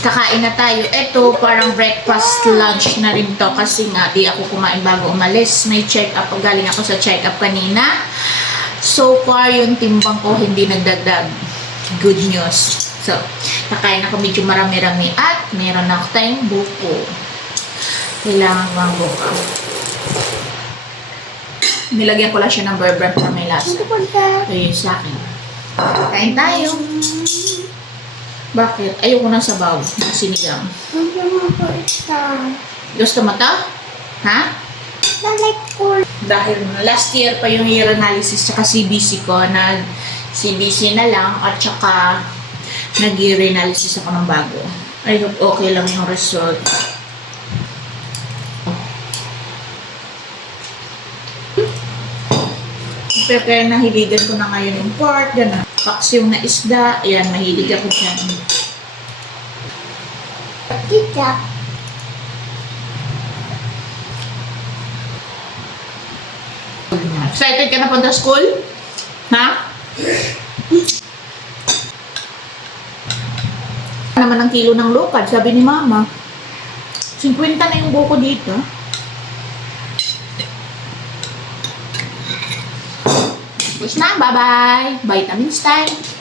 Kakain na tayo. Ito, parang breakfast lunch na rin to kasi nga di ako kumain bago umalis. May check-up. Galing ako sa check-up kanina. So far, yung timbang ko hindi nagdagdag. Good news. So, kakain ako medyo marami-rami at meron ako tayong buko. Kailangan mga buko. Nilagyan ko lang siya ng bear brand na may lasa. Ito yun sa akin. Kain tayo. Bakit? Ayoko ng sabaw. Sinigang. Gusto mo to? Ha? Dahil last year pa yung year analysis tsaka CBC ko. Nag-CBC na lang at tsaka nag-year analysis ako ng bago. I hope okay lang yung result. Pero kaya nahiligan ko na ngayon yung pork, gano'n. Paksiw na isda, ayan, mahilig ako dyan. Tita. Excited ka na punta school? Ha? Naman ang kilo ng lokad, sabi ni mama. 50 na yung buko dito. Tapos na, bye-bye! Vitamins time!